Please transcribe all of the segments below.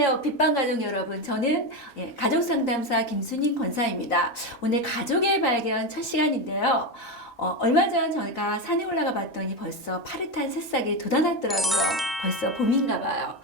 안녕하세요. 빛방 가족 여러분. 저는 예, 가족 상담사 김순인 권사입니다. 오늘 가족의 발견 첫 시간인데요. 어, 얼마 전 저희가 산에 올라가 봤더니 벌써 파릇한 새싹이 돋아났더라고요. 벌써 봄인가 봐요.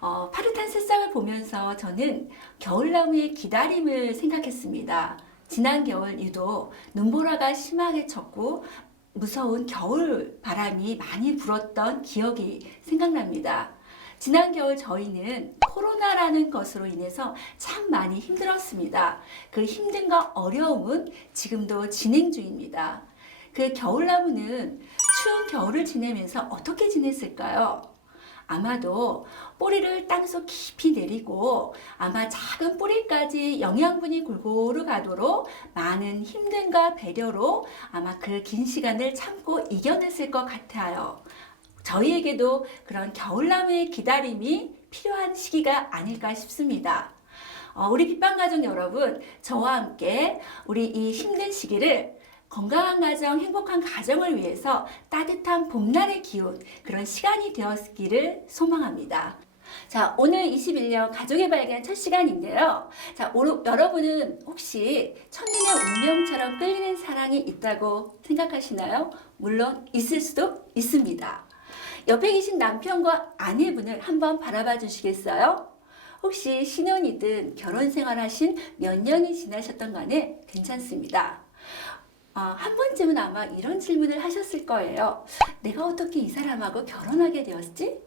어, 파릇한 새싹을 보면서 저는 겨울나무의 기다림을 생각했습니다. 지난 겨울 유독 눈보라가 심하게 쳤고 무서운 겨울 바람이 많이 불었던 기억이 생각납니다. 지난 겨울 저희는 코로나라는 것으로 인해서 참 많이 힘들었습니다. 그 힘듦과 어려움은 지금도 진행 중입니다. 그 겨울나무는 추운 겨울을 지내면서 어떻게 지냈을까요? 아마도 뿌리를 땅속 깊이 내리고 아마 작은 뿌리까지 영양분이 골고루 가도록 많은 힘듦과 배려로 아마 그 긴 시간을 참고 이겨냈을 것 같아요. 저희에게도 그런 겨울나무의 기다림이 필요한 시기가 아닐까 싶습니다. 어, 우리 빛방 가족 여러분, 저와 함께 우리 이 힘든 시기를 건강한 가정, 행복한 가정을 위해서 따뜻한 봄날의 기운, 그런 시간이 되었기를 소망합니다. 자, 오늘 21년 가족의 발견 첫 시간인데요. 자, 오늘 여러분은 혹시 천년의 운명처럼 끌리는 사랑이 있다고 생각하시나요? 물론 있을 수도 있습니다. 옆에 계신 남편과 아내분을 한번 바라봐 주시겠어요? 혹시 신혼이든 결혼 생활 하신 몇 년이 지나셨던 간에 괜찮습니다. 아, 한 번쯤은 아마 이런 질문을 하셨을 거예요. 내가 어떻게 이 사람하고 결혼하게 되었지?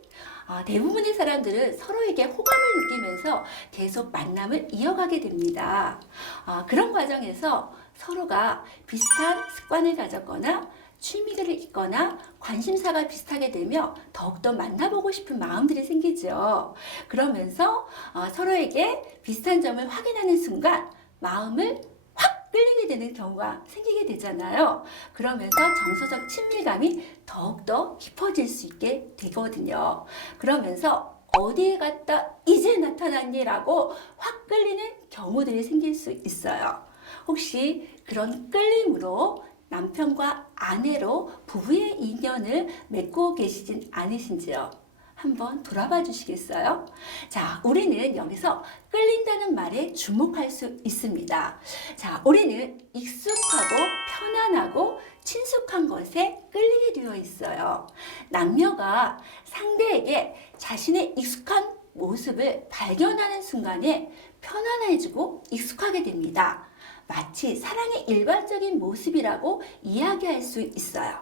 아, 대부분의 사람들은 서로에게 호감을 느끼면서 계속 만남을 이어가게 됩니다. 아, 그런 과정에서 서로가 비슷한 습관을 가졌거나 취미를 있거나 관심사가 비슷하게 되며 더욱더 만나보고 싶은 마음들이 생기죠. 그러면서 어, 서로에게 비슷한 점을 확인하는 순간 마음을 확 끌리게 되는 경우가 생기게 되잖아요. 그러면서 정서적 친밀감이 더욱더 깊어질 수 있게 되거든요. 그러면서 어디에 갔다 이제 나타났니라고 확 끌리는 경우들이 생길 수 있어요. 혹시 그런 끌림으로 남편과 아내로 부부의 인연을 맺고 계시진 않으신지요? 한번 돌아봐 주시겠어요? 자, 우리는 여기서 끌린다는 말에 주목할 수 있습니다. 자, 우리는 익숙하고 편안하고 친숙한 것에 끌리게 되어 있어요. 남녀가 상대에게 자신의 익숙한 모습을 발견하는 순간에 편안해지고 익숙하게 됩니다. 마치 사랑의 일반적인 모습이라고 이야기할 수 있어요.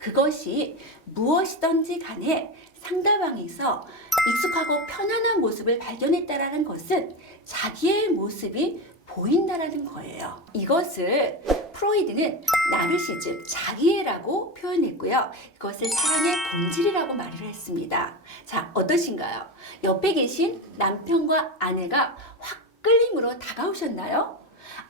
그것이 무엇이든지 간에 상대방에서 익숙하고 편안한 모습을 발견했다라는 것은 자기의 모습이 보인다라는 거예요. 이것을 프로이드는 나르시즘, 자기애라고 표현했고요. 이것을 사랑의 본질이라고 말을 했습니다. 자, 어떠신가요? 옆에 계신 남편과 아내가 확 끌림으로 다가오셨나요?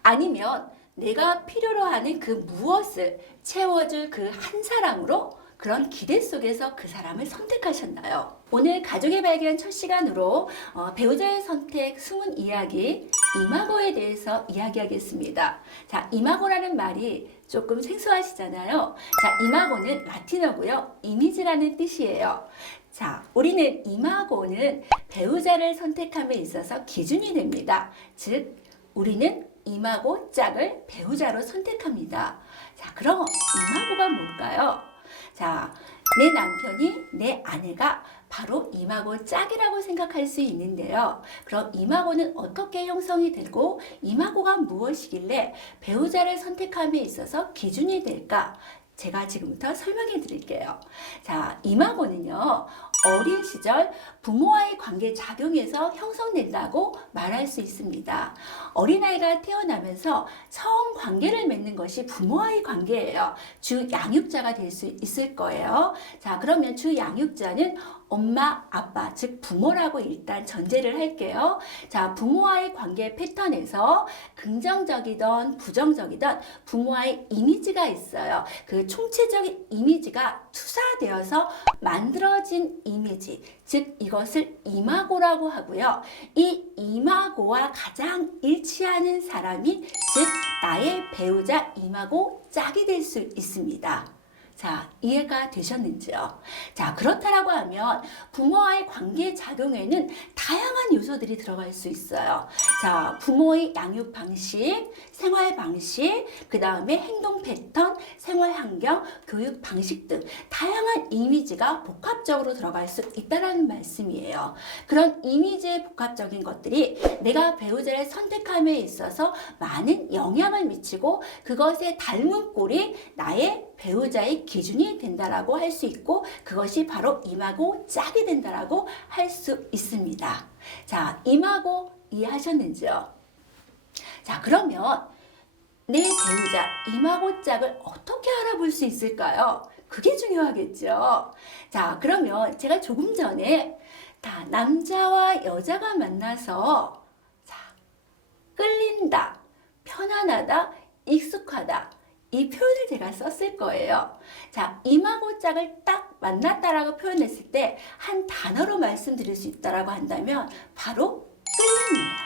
아니면 내가 필요로 하는 그 무엇을 채워줄 그 한 사람으로 그런 기대 속에서 그 사람을 선택하셨나요? 오늘 가족의 발견 첫 시간으로 어, 배우자의 선택 숨은 이야기 이마고에 대해서 이야기하겠습니다. 자, 이마고라는 말이 조금 생소하시잖아요. 자, 이마고는 라틴어고요. 이미지라는 뜻이에요. 자, 우리는 이마고는 배우자를 선택함에 있어서 기준이 됩니다. 즉, 우리는 이마고 짝을 배우자로 선택합니다. 자, 그럼 이마고가 뭘까요? 자, 내 남편이 내 아내가 바로 이마고 짝이라고 생각할 수 있는데요. 그럼 이마고는 어떻게 형성이 되고 이마고가 무엇이길래 배우자를 선택함에 있어서 기준이 될까? 제가 지금부터 설명해 드릴게요. 자, 이마고는요, 어린 시절 부모와의 관계 작용에서 형성된다고 말할 수 있습니다. 어린아이가 태어나면서 처음 관계를 맺는 것이 부모와의 관계예요. 주 양육자가 될 수 있을 거예요. 자, 그러면 주 양육자는 엄마, 아빠, 즉 부모라고 일단 전제를 할게요. 자, 부모와의 관계 패턴에서 긍정적이던 부정적이던 부모와의 이미지가 있어요. 그 총체적인 이미지가 투사되어서 만들어진 이미지, 즉 이것을 이마고라고 하고요. 이 이마고와 가장 일치하는 사람이 즉 나의 배우자 이마고 짝이 될 수 있습니다. 자, 이해가 되셨는지요? 자, 그렇다라고 하면 부모와의 관계 작용에는 다양한 요소들이 들어갈 수 있어요. 자, 부모의 양육 방식, 생활 방식, 그 다음에 행동 패턴, 생활 환경, 교육 방식 등 다양한 이미지가 복합적으로 들어갈 수 있다는 말씀이에요. 그런 이미지의 복합적인 것들이 내가 배우자를 선택함에 있어서 많은 영향을 미치고 그것에 닮은 꼴이 나의 배우자의 기준이 된다라고 할 수 있고 그것이 바로 임하고 짝이 된다라고 할 수 있습니다. 자, 임하고 이해하셨는지요? 자, 그러면 내 배우자 임하고 짝을 어떻게 알아볼 수 있을까요? 그게 중요하겠죠. 자, 그러면 제가 조금 전에 다 남자와 여자가 만나서 자, 끌린다, 편안하다, 익숙하다. 이 표현을 제가 썼을 거예요. 자, 임하고 짝을 딱 만났다라고 표현했을 때 한 단어로 말씀드릴 수 있다라고 한다면 바로 끌림이에요.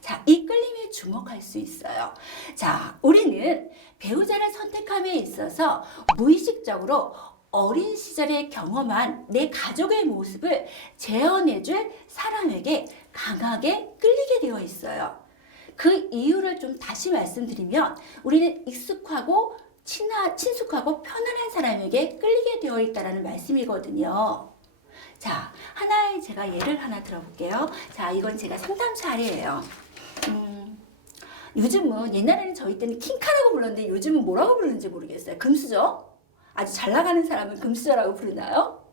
자, 이 끌림에 주목할 수 있어요. 자, 우리는 배우자를 선택함에 있어서 무의식적으로 어린 시절에 경험한 내 가족의 모습을 재현해줄 사람에게 강하게 끌리게 되어 있어요. 그 이유를 좀 다시 말씀드리면 우리는 익숙하고 친하, 친숙하고 편안한 사람에게 끌리게 되어 있다는 말씀이거든요. 자, 하나의 제가 예를 하나 들어볼게요. 자, 이건 제가 상담 사례예요. 음, 요즘은 옛날에는 저희 때는 킹카라고 불렀는데 요즘은 뭐라고 부르는지 모르겠어요. 금수저? 아주 잘 나가는 사람은 금수저라고 부르나요?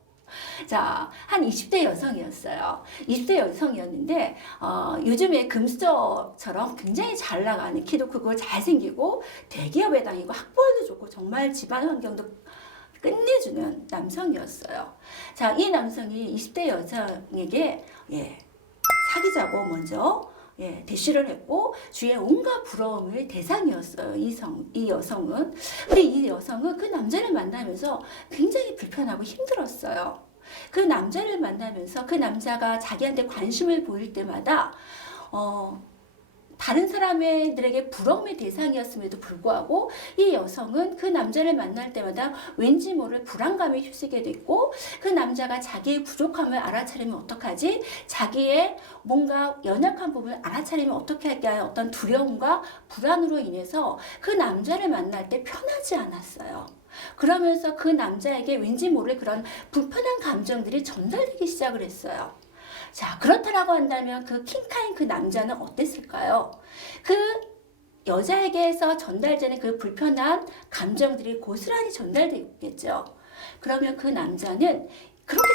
자, 한 20대 여성이었어요. 20대 여성이었는데, 어, 요즘에 금수저처럼 굉장히 잘 나가는 키도 크고 잘생기고 대기업에 다니고 학벌도 좋고 정말 집안 환경도 끝내주는 남성이었어요. 자, 이 남성이 20대 여성에게, 예, 사귀자고 먼저 예, 대시를 했고 주위에 온갖 부러움의 대상이었어요. 이 성, 이 여성은. 근데 이 여성은 그 남자를 만나면서 굉장히 불편하고 힘들었어요. 그 남자를 만나면서 그 남자가 자기한테 관심을 보일 때마다 어, 다른 사람들에게 부러움의 대상이었음에도 불구하고 이 여성은 그 남자를 만날 때마다 왠지 모를 불안감에 휩쓰게 됐고 그 남자가 자기의 부족함을 알아차리면 어떡하지? 자기의 뭔가 연약한 부분을 알아차리면 어떻게 할까 어떤 두려움과 불안으로 인해서 그 남자를 만날 때 편하지 않았어요. 그러면서 그 남자에게 왠지 모를 그런 불편한 감정들이 전달되기 시작을 했어요. 자, 그렇다라고 한다면 그 킹카인 그 남자는 어땠을까요? 그 여자에게서 전달되는 그 불편한 감정들이 고스란히 전달되겠죠. 그러면 그 남자는 그렇게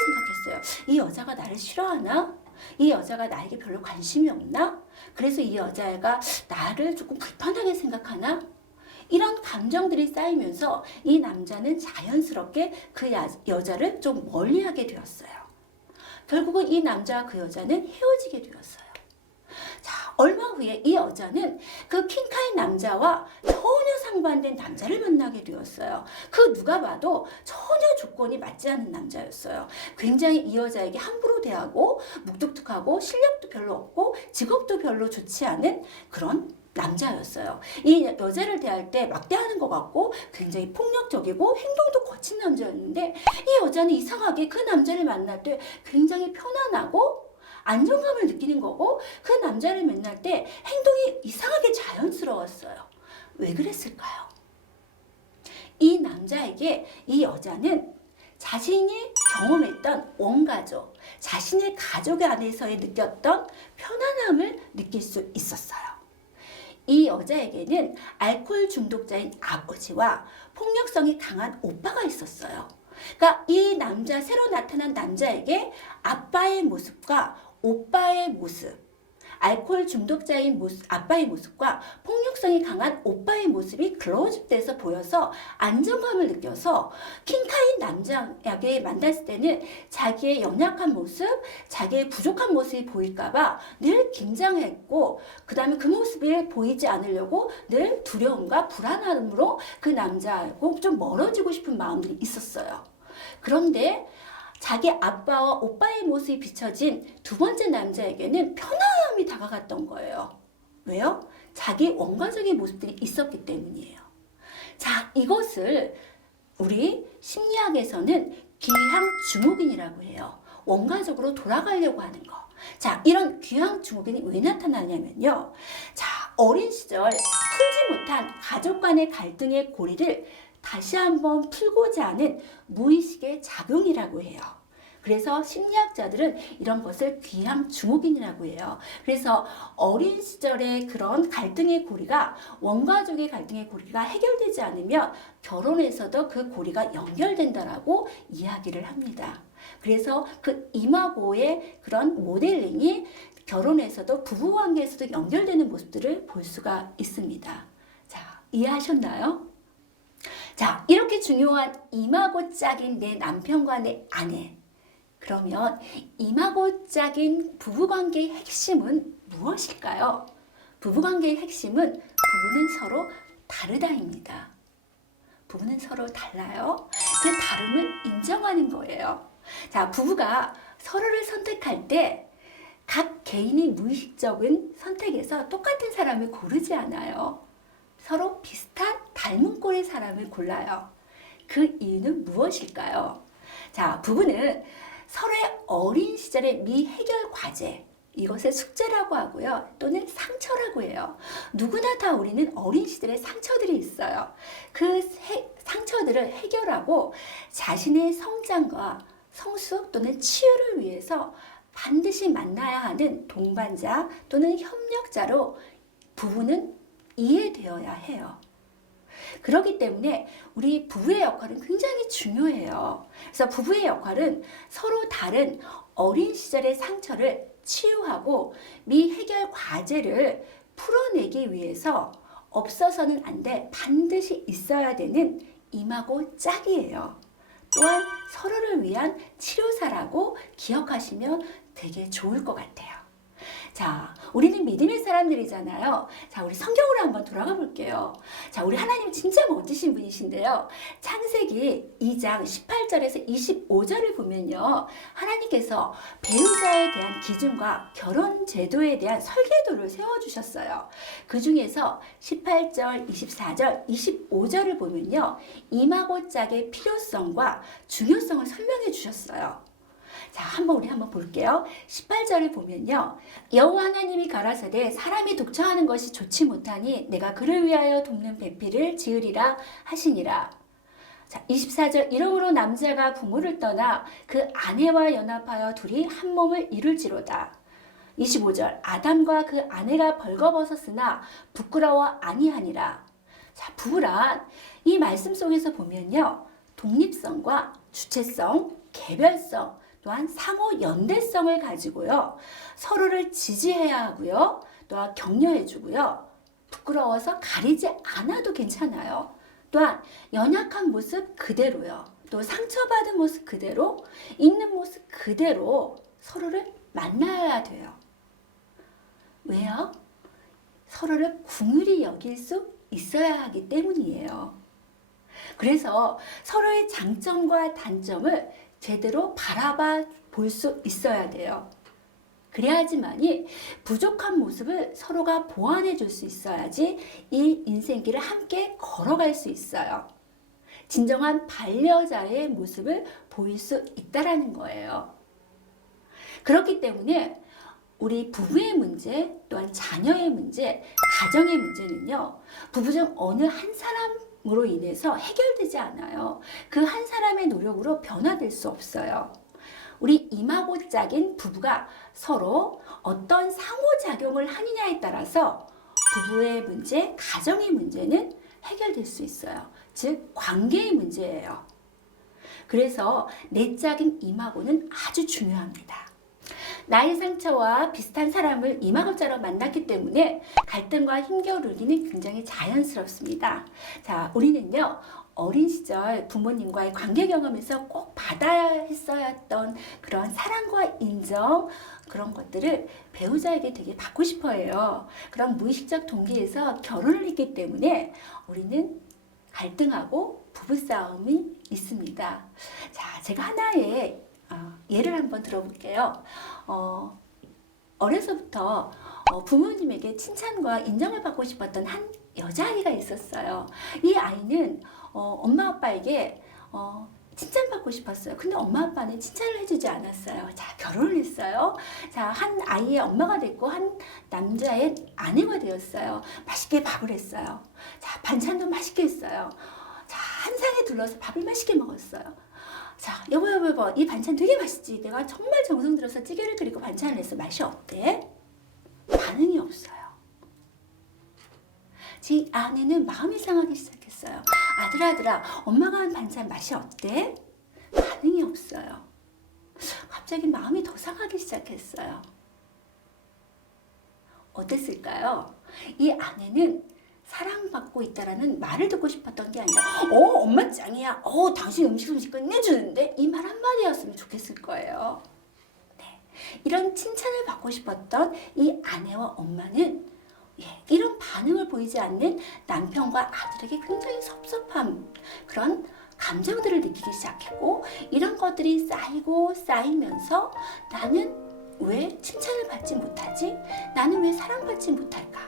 생각했어요. 이 여자가 나를 싫어하나? 이 여자가 나에게 별로 관심이 없나? 그래서 이 여자애가 나를 조금 불편하게 생각하나? 이런 감정들이 쌓이면서 이 남자는 자연스럽게 그 야- 여자를 좀 멀리하게 되었어요. 결국은 이 남자와 그 여자는 헤어지게 되었어요. 자, 얼마 후에 이 여자는 그 킹카인 남자와 전혀 상반된 남자를 만나게 되었어요. 그 누가 봐도 전혀 조건이 맞지 않는 남자였어요. 굉장히 이 여자에게 함부로 대하고 묵뚝뚝하고 실력도 별로 없고 직업도 별로 좋지 않은 그런 남자였어요. 이 여자를 대할 때 막대하는 것 같고 굉장히 폭력적이고 행동도 거친 남자였는데 이 여자는 이상하게 그 남자를 만날 때 굉장히 편안하고 안정감을 느끼는 거고 그 남자를 만날 때 행동이 이상하게 자연스러웠어요. 왜 그랬을까요? 이 남자에게 이 여자는 자신이 경험했던 원가족, 자신의 가족 안에서의 느꼈던 편안함을 느낄 수 있었어요. 이 여자에게는 알코올 중독자인 아버지와 폭력성이 강한 오빠가 있었어요. 그러니까 이 남자 새로 나타난 남자에게 아빠의 모습과 오빠의 모습, 알코올 중독자인 모습, 아빠의 모습과 폭력성이 강한 오빠의 모습이 클로즈돼서 보여서 안정감을 느껴서 킹카인 남자에게 만났을 때는 자기의 연약한 모습, 자기의 부족한 모습이 보일까봐 늘 긴장했고 그 다음에 그 모습이 보이지 않으려고 늘 두려움과 불안함으로 그 남자하고 좀 멀어지고 싶은 마음들이 있었어요. 그런데 자기 아빠와 오빠의 모습이 비춰진 두 번째 남자에게는 편안함이 다가갔던 거예요. 왜요? 자기 원가적인 모습들이 있었기 때문이에요. 자, 이것을 우리 심리학에서는 귀향 증후군이라고 해요. 원가적으로 돌아가려고 하는 거. 자, 이런 귀향 증후군이 왜 나타나냐면요. 자, 어린 시절 풀지 못한 가족 간의 갈등의 고리를 다시 한번 풀고자 하는 무의식의 작용이라고 해요. 그래서 심리학자들은 이런 것을 귀향 증후군이라고 해요. 그래서 어린 시절의 그런 갈등의 고리가 원가족의 갈등의 고리가 해결되지 않으면 결혼에서도 그 고리가 연결된다라고 이야기를 합니다. 그래서 그 이마고의 그런 모델링이 결혼에서도 부부 관계에서도 연결되는 모습들을 볼 수가 있습니다. 자, 이해하셨나요? 자, 이렇게 중요한 이마고 짝인 내 남편과 내 아내. 그러면 이마고 짝인 부부관계의 핵심은 무엇일까요? 부부관계의 핵심은 부부는 서로 다르다입니다. 부부는 서로 달라요. 그 다름을 인정하는 거예요. 자, 부부가 서로를 선택할 때 각 개인이 무의식적인 선택에서 똑같은 사람을 고르지 않아요. 서로 비슷한 닮은 꼴의 사람을 골라요. 그 이유는 무엇일까요? 자, 부부는 서로의 어린 시절의 미해결 과제, 이것을 숙제라고 하고요. 또는 상처라고 해요. 누구나 다 우리는 어린 시절에 상처들이 있어요. 그 해- 상처들을 해결하고 자신의 성장과 성숙 또는 치유를 위해서 반드시 만나야 하는 동반자 또는 협력자로 부부는 이해되어야 해요. 그렇기 때문에 우리 부부의 역할은 굉장히 중요해요. 그래서 부부의 역할은 서로 다른 어린 시절의 상처를 치유하고 미해결 과제를 풀어내기 위해서 없어서는 안 돼 반드시 있어야 되는 임하고 짝이에요. 또한 서로를 위한 치료사라고 기억하시면 되게 좋을 것 같아요. 자, 우리는 믿음의 사람들이잖아요. 자, 우리 성경으로 한번 돌아가 볼게요. 자, 우리 하나님 진짜 멋지신 분이신데요. 창세기 2장 18절에서 25절을 보면요. 하나님께서 배우자에 대한 기준과 결혼 제도에 대한 설계도를 세워주셨어요. 그 중에서 18절, 24절, 25절을 보면요. 임하고 짝의 필요성과 중요성을 설명해 주셨어요. 자, 한번 우리 한번 볼게요. 18절을 보면요. 여호와 하나님이 가라사대 사람이 독처하는 것이 좋지 못하니 내가 그를 위하여 돕는 배필을 지으리라 하시니라. 자, 24절 이러므로 남자가 부모를 떠나 그 아내와 연합하여 둘이 한 몸을 이룰지로다. 25절 아담과 그 아내가 벌거벗었으나 부끄러워 아니하니라. 자, 부부란 이 말씀 속에서 보면요. 독립성과 주체성, 개별성, 또한 상호 연대성을 가지고요. 서로를 지지해야 하고요. 또한 격려해 주고요. 부끄러워서 가리지 않아도 괜찮아요. 또한 연약한 모습 그대로요. 또 상처받은 모습 그대로, 있는 모습 그대로 서로를 만나야 돼요. 왜요? 서로를 궁휼히 여길 수 있어야 하기 때문이에요. 그래서 서로의 장점과 단점을 제대로 바라봐 볼 수 있어야 돼요. 그래야지만이 부족한 모습을 서로가 보완해 줄 수 있어야지 이 인생길을 함께 걸어갈 수 있어요. 진정한 반려자의 모습을 보일 수 있다라는 거예요. 그렇기 때문에 우리 부부의 문제, 또한 자녀의 문제, 가정의 문제는요, 부부 중 어느 한 사람 으로 인해서 해결되지 않아요. 그 한 사람의 노력으로 변화될 수 없어요. 우리 임하고 짝인 부부가 서로 어떤 상호작용을 하느냐에 따라서 부부의 문제, 가정의 문제는 해결될 수 있어요. 즉, 관계의 문제예요. 그래서 내 짝인 임하고는 아주 중요합니다. 나의 상처와 비슷한 사람을 이마급자로 만났기 때문에 갈등과 힘겨루기는 굉장히 자연스럽습니다. 자, 우리는요, 어린 시절 부모님과의 관계 경험에서 꼭 받아야 했어야 했던 그런 사랑과 인정, 그런 것들을 배우자에게 되게 받고 싶어 해요. 그런 무의식적 동기에서 결혼을 했기 때문에 우리는 갈등하고 부부싸움이 있습니다. 자, 제가 하나의 어, 예를 한번 들어볼게요. 어, 어려서부터 어, 부모님에게 칭찬과 인정을 받고 싶었던 한 여자아이가 있었어요. 이 아이는 어, 엄마 아빠에게 어, 칭찬받고 싶었어요. 근데 엄마 아빠는 칭찬을 해주지 않았어요. 자, 결혼을 했어요. 자, 한 아이의 엄마가 됐고, 한 남자의 아내가 되었어요. 맛있게 밥을 했어요. 자, 반찬도 맛있게 했어요. 자, 한 상에 둘러서 밥을 맛있게 먹었어요. 자, 여보, 여보, 여보, 이 반찬 되게 맛있지? 내가 정말 정성 들여서 찌개를 끓이고 반찬을 했어. 맛이 어때? 반응이 없어요. 제 아내는 마음이 상하기 시작했어요. 아들아, 아들아, 엄마가 한 반찬 맛이 어때? 반응이 없어요. 갑자기 마음이 더 상하기 시작했어요. 어땠을까요? 이 아내는 사랑받고 있다라는 말을 듣고 싶었던 게 아니라 어 엄마 짱이야 어 당신 음식 음식 끝내주는데 이 말 한마디였으면 좋겠을 거예요 네. 이런 칭찬을 받고 싶었던 이 아내와 엄마는 예, 이런 반응을 보이지 않는 남편과 아들에게 굉장히 섭섭함 그런 감정들을 느끼기 시작했고 이런 것들이 쌓이고 쌓이면서 나는 왜 칭찬을 받지 못하지? 나는 왜 사랑받지 못할까?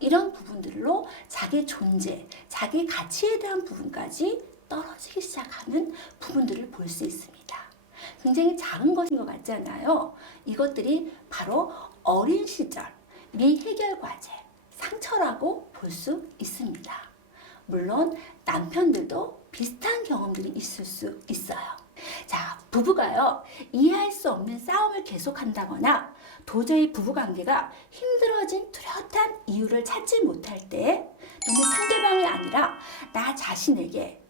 이런 부분들로 자기 존재, 자기 가치에 대한 부분까지 떨어지기 시작하는 부분들을 볼 수 있습니다. 굉장히 작은 것인 것 같잖아요. 이것들이 바로 어린 시절 미해결 과제, 상처라고 볼 수 있습니다. 물론 남편들도 비슷한 경험들이 있을 수 있어요. 자, 부부가요, 이해할 수 없는 싸움을 계속한다거나 도저히 부부관계가 힘들어진 뚜렷한 이유를 찾지 못할 때 너무 상대방이 아니라 나 자신에게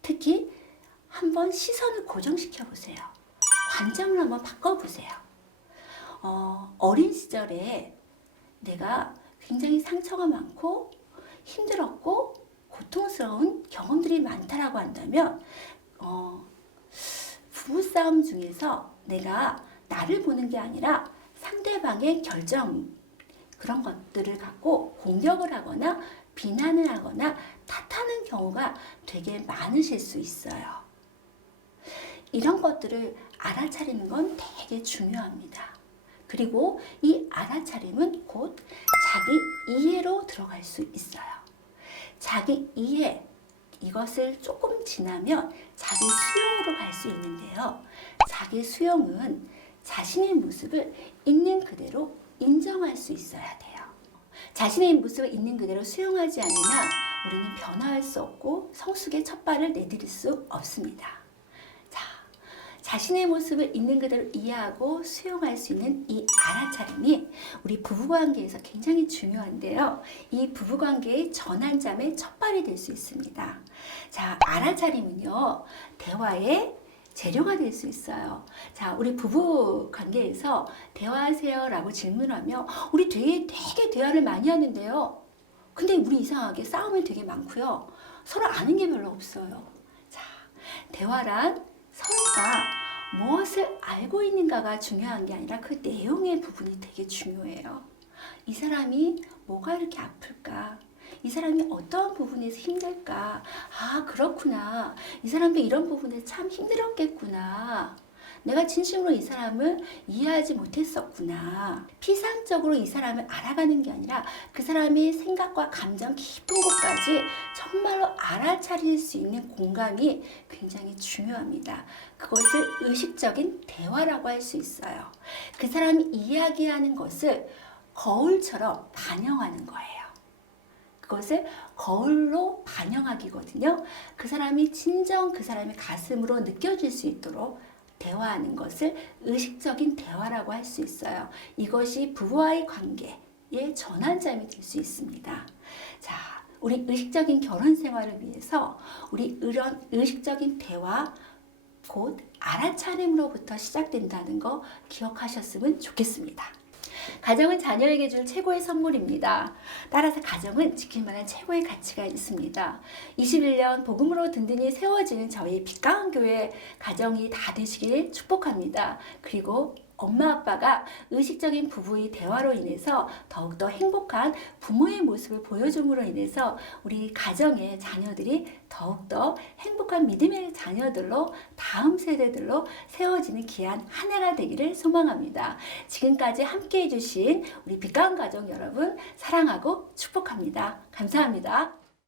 특히 한번 시선을 고정시켜 보세요. 관점을 한번 바꿔보세요. 어, 어린 시절에 내가 굉장히 상처가 많고 힘들었고 고통스러운 경험들이 많다라고 한다면 어, 부부싸움 중에서 내가 나를 보는 게 아니라 상대방의 결정 그런 것들을 갖고 공격을 하거나 비난을 하거나 탓하는 경우가 되게 많으실 수 있어요. 이런 것들을 알아차리는 건 되게 중요합니다. 그리고 이 알아차림은 곧 자기 이해로 들어갈 수 있어요. 자기 이해, 이것을 조금 지나면 자기 수용으로 갈 수 있는데요. 자기 수용은 자신의 모습을 있는 그대로 인정할 수 있어야 돼요. 자신의 모습을 있는 그대로 수용하지 않으면 우리는 변화할 수 없고 성숙의 첫 발을 내디딜 수 없습니다. 자, 자신의 모습을 있는 그대로 이해하고 수용할 수 있는 이 알아차림이 우리 부부관계에서 굉장히 중요한데요. 이 부부관계의 전환점의 첫 발이 될 수 있습니다. 자, 알아차림은요, 대화의 재료가 될 수 있어요. 자, 우리 부부 관계에서 대화하세요 라고 질문하면 우리 되게, 되게 대화를 많이 하는데요. 근데 우리 이상하게 싸움이 되게 많고요. 서로 아는 게 별로 없어요. 자, 대화란 서로가 무엇을 알고 있는가가 중요한 게 아니라 그 내용의 부분이 되게 중요해요. 이 사람이 뭐가 이렇게 아플까? 이 사람이 어떠한 부분에서 힘들까? 아, 그렇구나. 이 사람도 이런 부분에 참 힘들었겠구나. 내가 진심으로 이 사람을 이해하지 못했었구나. 피상적으로 이 사람을 알아가는 게 아니라 그 사람의 생각과 감정 깊은 곳까지 정말로 알아차릴 수 있는 공감이 굉장히 중요합니다. 그것을 의식적인 대화라고 할 수 있어요. 그 사람이 이야기하는 것을 거울처럼 반영하는 거예요. 그것을 거울로 반영하기거든요. 그 사람이 진정 그 사람의 가슴으로 느껴질 수 있도록 대화하는 것을 의식적인 대화라고 할 수 있어요. 이것이 부부와의 관계의 전환점이 될 수 있습니다. 자, 우리 의식적인 결혼 생활을 위해서 우리 이런 의식적인 대화 곧 알아차림으로부터 시작된다는 거 기억하셨으면 좋겠습니다. 가정은 자녀에게 줄 최고의 선물입니다. 따라서 가정은 지킬 만한 최고의 가치가 있습니다. 21년 복음으로 든든히 세워지는 저희 빛가운 교회 가정이 다 되시길 축복합니다. 그리고 엄마 아빠가 의식적인 부부의 대화로 인해서 더욱더 행복한 부모의 모습을 보여줌으로 인해서 우리 가정의 자녀들이 더욱더 행복한 믿음의 자녀들로 다음 세대들로 세워지는 귀한 한 해가 되기를 소망합니다. 지금까지 함께 해주신 우리 빛가운 가족 여러분 사랑하고 축복합니다. 감사합니다.